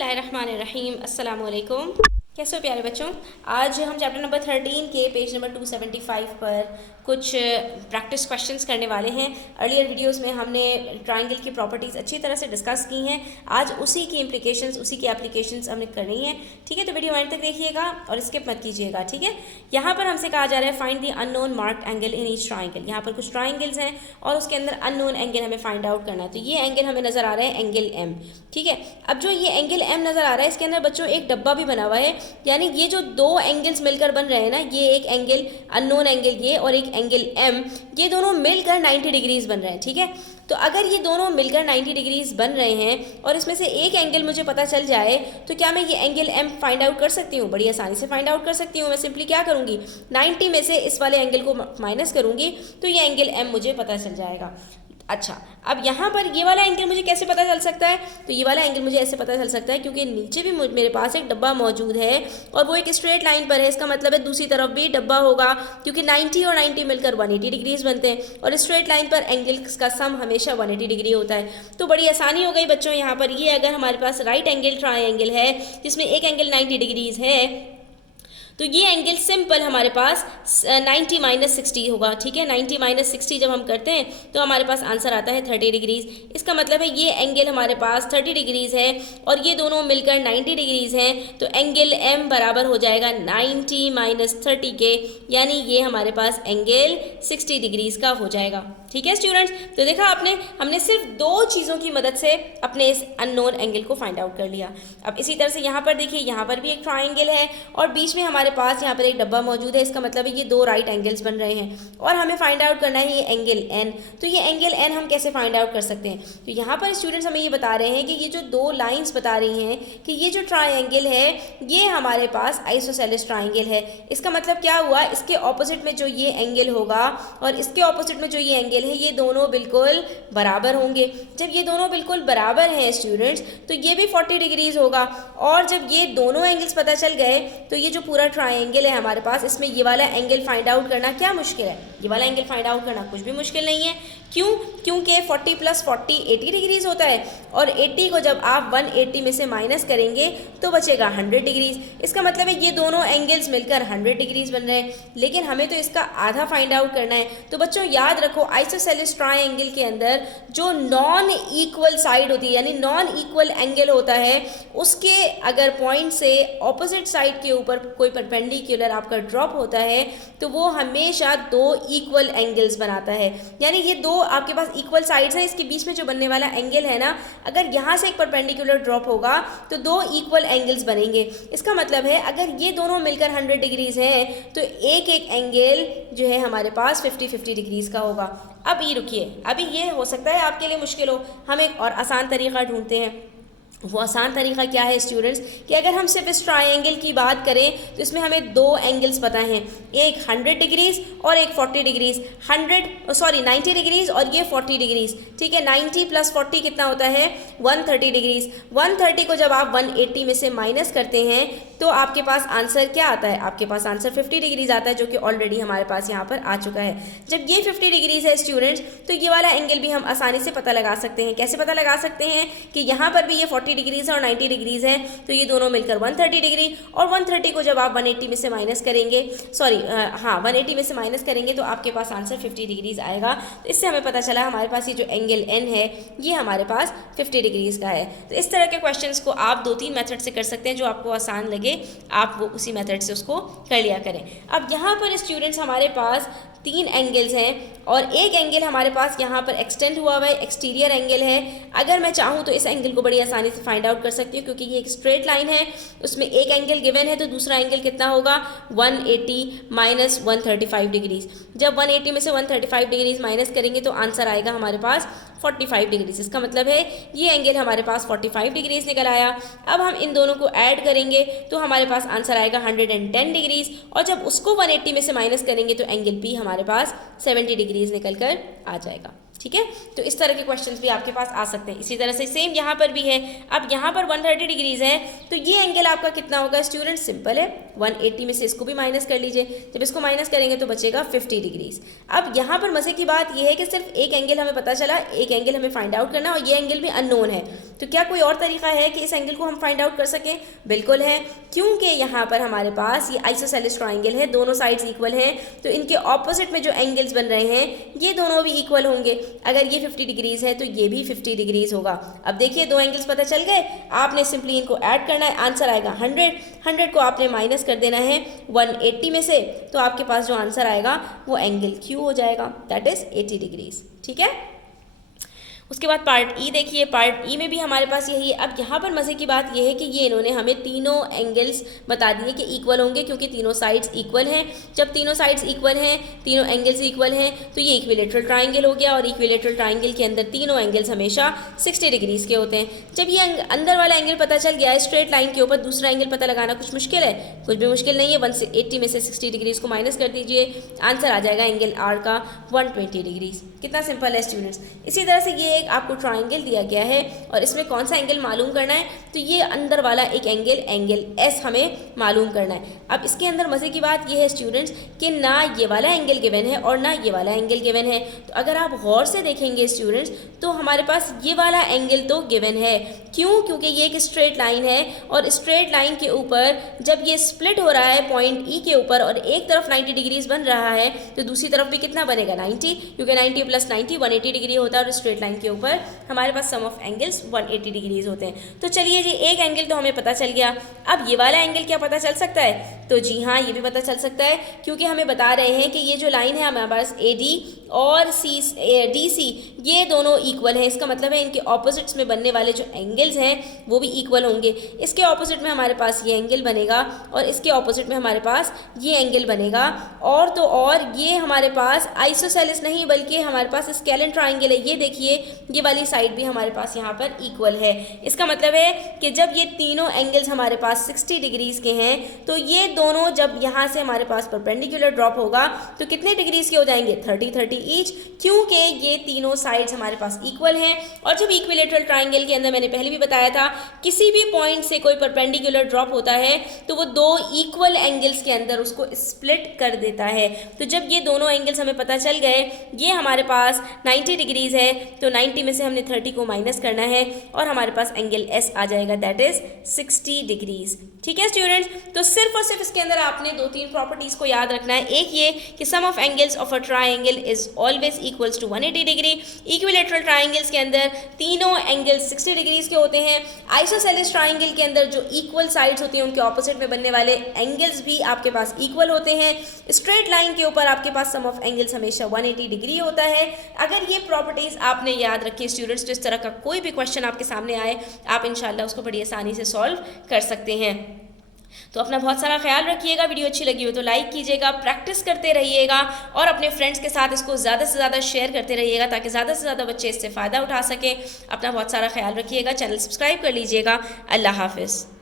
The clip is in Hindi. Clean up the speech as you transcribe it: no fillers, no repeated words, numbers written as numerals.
बिस्मिल्लाहिर्रहमानिर्रहीम। अस्सलाम वालेकुम। कैसे हो प्यारे बच्चों। आज हम चैप्टर नंबर 13 के पेज नंबर 275 पर कुछ प्रैक्टिस क्वेश्चंस करने वाले हैं। अर्लियर वीडियोस में हमने ट्रायंगल की प्रॉपर्टीज़ अच्छी तरह से डिस्कस की हैं। आज उसी की इम्प्लीकेशंस, उसी की एप्लीकेशंस हमने करनी है। ठीक है, तो वीडियो एंड तक देखिएगा और स्किप मत कीजिएगा। ठीक है, यहाँ पर हमसे कहा जा रहा है find the unknown marked angle in each triangle. यहाँ पर कुछ ट्रायंगल्स हैं और उसके अंदर अननोन एंगल हमें फाइंड आउट करना है। तो ये एंगल हमें नज़र आ रहा है एंगल एम। ठीक है, अब जो ये एंगल एम नज़र आ रहा है इसके अंदर बच्चों एक डब्बा भी बना हुआ है, यानी ये जो दो एंगल्स मिलकर बन रहे हैं ना, ये एक एंगल अननोन एंगल ये और एक एंगल एम, ये दोनों मिलकर 90 डिग्रीज बन रहे हैं। ठीक है, तो अगर ये दोनों मिलकर 90 डिग्रीज बन रहे हैं और इसमें से एक एंगल मुझे पता चल जाए तो क्या मैं ये एंगल एम फाइंड आउट कर सकती हूँ? बड़ी आसानी से फाइंड आउट कर सकती हूँ। मैं सिंपली क्या करूँगी, 90 में से इस वाले एंगल को माइनस करूँगी तो ये एंगल एम मुझे पता चल जाएगा। अच्छा, अब यहाँ पर ये वाला एंगल मुझे कैसे पता चल सकता है? तो ये वाला एंगल मुझे ऐसे पता चल सकता है क्योंकि नीचे भी मेरे पास एक डब्बा मौजूद है और वो एक स्ट्रेट लाइन पर है। इसका मतलब है दूसरी तरफ भी डब्बा होगा, क्योंकि 90 और 90 मिलकर 180 डिग्रीज बनते हैं और स्ट्रेट लाइन पर एंगल्स का सम हमेशा 180 डिग्री होता है। तो बड़ी आसानी हो गई बच्चों। यहाँ पर ये अगर हमारे पास राइट एंगल ट्रायंगल है जिसमें एक एंगल 90 डिग्रीज है, तो ये एंगल सिंपल हमारे पास 90 माइनस 60 होगा। ठीक है, 90 माइनस 60 जब हम करते हैं तो हमारे पास आंसर आता है 30 डिग्रीज। इसका मतलब है ये एंगल हमारे पास 30 डिग्रीज है और ये दोनों मिलकर 90 डिग्रीज हैं, तो एंगल एम बराबर हो जाएगा 90 माइनस 30 के, यानी ये हमारे पास एंगल 60 डिग्रीज का हो जाएगा। ठीक है स्टूडेंट्स, तो देखा आपने, हमने सिर्फ दो चीज़ों की मदद से अपने इस अननोन एंगल को फाइंड आउट कर लिया। अब इसी तरह से यहाँ पर देखिए, यहाँ पर भी एक ट्राइंगल है और बीच में हमारे पास यहाँ पर एक डब्बा मौजूद है। इसका मतलब है ये दो राइट एंगल्स बन रहे हैं और हमें फाइंड आउट करना है ये एंगल एन। तो ये एंगल एन हम कैसे फाइंड आउट कर सकते हैं? तो यहाँ पर स्टूडेंट्स हमें ये बता रहे हैं कि ये जो दो लाइन्स बता रही हैं कि ये जो ट्राइंगल है ये हमारे पास आइसोसेलेस ट्राइंगल है। इसका मतलब क्या हुआ, इसके ऑपोजिट में जो ये एंगल होगा और इसके ऑपोजिट में जो ये एंगल है, ये दोनों बिल्कुल बराबर होंगे। जब ये दोनों बिल्कुल बराबर हैं स्टूडेंट्स, तो ये भी 40 डिग्रीज होगा। और जब ये दोनों एंगल्स पता चल गए तो ये जो पूरा ट्रायंगल है हमारे पास, इसमें ये वाला एंगल फाइंड आउट करना क्या मुश्किल है? ये वाला एंगल फाइंड आउट करना कुछ भी मुश्किल नहीं है। क्यों? क्योंकि 40 प्लस 40 80 डिग्रीज होता है और 80 को जब आप 180 में से माइनस करेंगे तो बचेगा 100 डिग्रीज। इसका मतलब है ये दोनों एंगल्स मिलकर 100 डिग्रीज बन रहे हैं, लेकिन हमें तो इसका आधा फाइंड आउट करना है। तो बच्चों याद रखो, आइसोसेलेस ट्रायंगल के अंदर जो नॉन इक्वल साइड होती है, यानी नॉन इक्वल एंगल होता है, उसके अगर पॉइंट से ऑपोजिट साइड के ऊपर कोई परपेंडिकुलर आपका ड्रॉप होता है तो वो हमेशा दो इक्वल एंगल्स बनाता है। यानी ये दो आपके पास इक्वल साइड्स हैं, इसके बीच में जो बनने वाला एंगल है ना, अगर यहाँ से एक परपेंडिकुलर ड्रॉप होगा तो दो इक्वल एंगल्स बनेंगे। इसका मतलब है अगर ये दोनों मिलकर 100 डिग्रीज हैं तो एक एक एंगल जो है हमारे पास 50-50 डिग्रीज का होगा। अब ये रुकिए, अभी ये हो सकता है आपके लिए मुश्किल हो, हम एक और आसान तरीका ढूंढते हैं। वो आसान तरीका क्या है स्टूडेंट्स, कि अगर हम सिर्फ इस ट्रायंगल की बात करें तो इसमें हमें दो एंगल्स पता हैं, एक 100 डिग्रीज और एक 40 डिग्रीज। 90 डिग्रीज और ये 40 डिग्रीज। ठीक है, 90 प्लस 40 कितना होता है? 130 डिग्रीज। 130 को जब आप 180 में से माइनस करते हैं तो आपके पास आंसर क्या आता है? आपके पास आंसर 50 डिग्रीज आता है, जो कि ऑलरेडी हमारे पास यहाँ पर आ चुका है। जब ये 50 डिग्रीज है स्टूडेंट्स, तो ये वाला एंगल भी हम आसानी से पता लगा सकते हैं। कैसे पता लगा सकते हैं? कि यहाँ पर भी ये 40 डिग्रीज है और 90 डिग्रीज है, तो ये दोनों मिलकर 130 डिग्री, और 130 को जब आप 180 में से माइनस करेंगे, 180 में से माइनस करेंगे तो आपके पास आंसर 50 डिग्रीज आएगा। तो इससे हमें पता चला हमारे पास ये जो एंगल एन है ये हमारे पास 50 डिग्रीज का है। तो इस तरह के क्वेश्चंस को आप 2-3 मेथड से कर सकते हैं, जो आपको आसान लगे आप वो उसी मेथड से उसको कर लिया करें। अब यहाँ पर स्टूडेंट्स हमारे पास 3 एंगल्स हैं और एक एंगल हमारे पास यहाँ पर एक्सटेंड हुआ है, एक्सटीरियर एंगल है। अगर मैं चाहूँ तो इस एंगल को बड़ी आसानी से फाइंड आउट कर सकती हूँ, क्योंकि ये एक स्ट्रेट लाइन है, उसमें एक एंगल गिवन है तो दूसरा एंगल कितना होगा? 180 माइनस 135 डिग्रीज। जब 180 में से 135 डिग्रीज माइनस करेंगे तो आंसर आएगा हमारे पास 45 डिग्रीज। इसका मतलब है ये एंगल हमारे पास 45 डिग्रीज निकल आया। अब हम इन दोनों को ऐड करेंगे तो हमारे पास आंसर आएगा 110 डिग्रीज, और जब उसको 180 में से माइनस करेंगे तो एंगल भी हमारे पास 70 डिग्रीज निकल कर आ जाएगा। ठीक है। तो इस तरह के क्वेश्चंस भी आपके पास आ सकते हैं। इसी तरह से सेम यहाँ पर भी है। अब यहाँ पर 130 डिग्रीज है तो ये एंगल आपका कितना होगा स्टूडेंट? सिंपल है, 180 में से इसको भी माइनस कर लीजिए। जब इसको माइनस करेंगे तो बचेगा 50 डिग्रीज। अब यहाँ पर मजे की बात यह है कि सिर्फ एक एंगल हमें पता चला, एक एंगल हमें फाइंड आउट करना और ये एंगल भी अननोन है। तो क्या कोई और तरीका है कि इस एंगल को हम फाइंड आउट कर सकें? बिल्कुल है, क्योंकि यहाँ पर हमारे पास ये आइसोसेलेस ट्राइंगल है, दोनों साइड्स इक्वल हैं, तो इनके ऑपोजिट में जो एंगल्स बन रहे हैं ये दोनों भी इक्वल होंगे। अगर ये 50 डिग्रीज है तो ये भी 50 डिग्रीज होगा। अब देखिए दो एंगल्स पता चल गए, आपने सिंपली इनको ऐड करना है, आंसर आएगा 100 को आपने माइनस कर देना है 180 में से, तो आपके पास जो आंसर आएगा वो एंगल क्यू हो जाएगा, दैट इज 80 डिग्रीज। ठीक है। उसके बाद पार्ट ई देखिए, पार्ट ई में भी हमारे पास यही है। अब यहाँ पर मज़े की बात यह है कि ये इन्होंने हमें तीनों एंगल्स बता दिए कि इक्वल होंगे, क्योंकि तीनों साइड्स इक्वल हैं। जब तीनों साइड्स इक्वल हैं, तीनों एंगल्स इक्वल हैं, तो ये इक्विलेटरल ट्राइंगल हो गया, और इक्विलेटरल ट्राइंगल के अंदर तीनों एंगल्स हमेशा 60 डिग्रीज के होते हैं। जब ये अंदर वाला एंगल पता चल गया है, स्ट्रेट लाइन के ऊपर दूसरा एंगल पता लगाना कुछ मुश्किल है? कुछ भी मुश्किल नहीं है। 180 में से 60 डिग्रीज को माइनस कर दीजिए, आंसर आ जाएगा एंगल आर का 120 डिग्रीज। कितना सिंपल है स्टूडेंट्स। इसी तरह से ये एक आपको ट्राइंगल दिया गया है और इसमें कौन सा एंगल मालूम करना है, तो ये अंदर वाला एक एंगल एस हमें मालूम करना है। अब इसके अंदर मज़े की बात ये है स्टूडेंट्स कि ना ये वाला एंगल गिवन है और ना ये वाला एंगल गिवन है। तो अगर आप गौर से देखेंगे स्टूडेंट्स तो हमारे पास ये वाला एंगल तो गिवन है। क्यों? क्योंकि ये एक स्ट्रेट लाइन है और स्ट्रेट लाइन के ऊपर जब ये स्प्लिट हो रहा है पॉइंट ई के ऊपर और एक तरफ 90 डिग्रीज बन रहा है तो दूसरी तरफ भी कितना बनेगा? 90, क्योंकि 90 + 90 180 डिग्री होता है और स्ट्रेट लाइन के ऊपर हमारे पास सम ऑफ एंगल्स 180 डिग्रीज होते हैं। तो चलिए जी, एक एंगल तो हमें पता चल गया। अब ये वाला एंगल क्या पता चल सकता है? तो जी हाँ, ये भी पता चल सकता है, क्योंकि हमें बता रहे हैं कि ये जो लाइन है हमारे पास AD और DC ये दोनों इक्वल हैं। इसका मतलब है इनके ऑपोजिट्स में बनने वाले जो एंगल्स हैं वो भी इक्वल होंगे। इसके ऑपोजिट में हमारे पास ये एंगल बनेगा और इसके ऑपोजिट में हमारे पास ये एंगल बनेगा। और तो और ये हमारे पास आइसोसेलेस नहीं बल्कि हमारे पास स्केलेन ट्राइंगल है। ये देखिए, ये वाली साइड भी हमारे पास यहाँ पर इक्वल है। इसका मतलब है कि जब ये तीनों एंगल्स हमारे पास 60 डिग्रीज के हैं तो ये दोनों जब यहाँ से हमारे पास परपेंडिकुलर ड्रॉप होगा तो कितने डिग्रीज के हो जाएंगे? 30 ईच, क्योंकि ये तीनों साइड्स हमारे पास इक्वल हैं। और जब इक्विलेटरल ट्राइंगल के अंदर मैंने पहले भी बताया था, किसी भी पॉइंट से कोई परपेंडिकुलर ड्रॉप होता है तो वो दो इक्वल एंगल्स के अंदर उसको स्प्लिट कर देता है। तो जब ये दोनों एंगल्स हमें पता चल गए, ये हमारे पास 90 डिग्रीज है तो 90 में से हमने 30 को माइनस करना है और हमारे पास एंगल एस आ जाएगा, दैट इज 60 डिग्रीज। ठीक है स्टूडेंट्स, तो सिर्फ और सिर्फ इसके अंदर आपने 2-3 प्रॉपर्टीज को याद रखना है। एक ये कि sum of angles of a triangle is always equals to 180 degree. Equilateral triangles के अंदर तीनों एंगल्स 60 डिग्रीज के होते हैं। आइसोसेलेस ट्राइंगल के अंदर जो इक्वल साइड्स होती हैं उनके ऑपोजिट में बनने वाले एंगल्स भी आपके पास इक्वल होते हैं। स्ट्रेट लाइन के ऊपर आपके पास सम ऑफ एंगल्स हमेशा 180 डिग्री होता है। अगर ये प्रॉपर्टीज आपने याद रखी स्टूडेंट्स, तो इस तरह का कोई भी क्वेश्चन आपके सामने आए आप इंशाल्लाह उसको बड़ी आसानी से सॉल्व कर सकते हैं। तो अपना बहुत सारा ख्याल रखिएगा। वीडियो अच्छी लगी हो तो लाइक कीजिएगा, प्रैक्टिस करते रहिएगा और अपने फ्रेंड्स के साथ इसको ज़्यादा से ज़्यादा शेयर करते रहिएगा ताकि ज़्यादा से ज़्यादा बच्चे इससे फ़ायदा उठा सकें। अपना बहुत सारा ख्याल रखिएगा, चैनल सब्सक्राइब कर लीजिएगा। अल्लाह हाफिज़।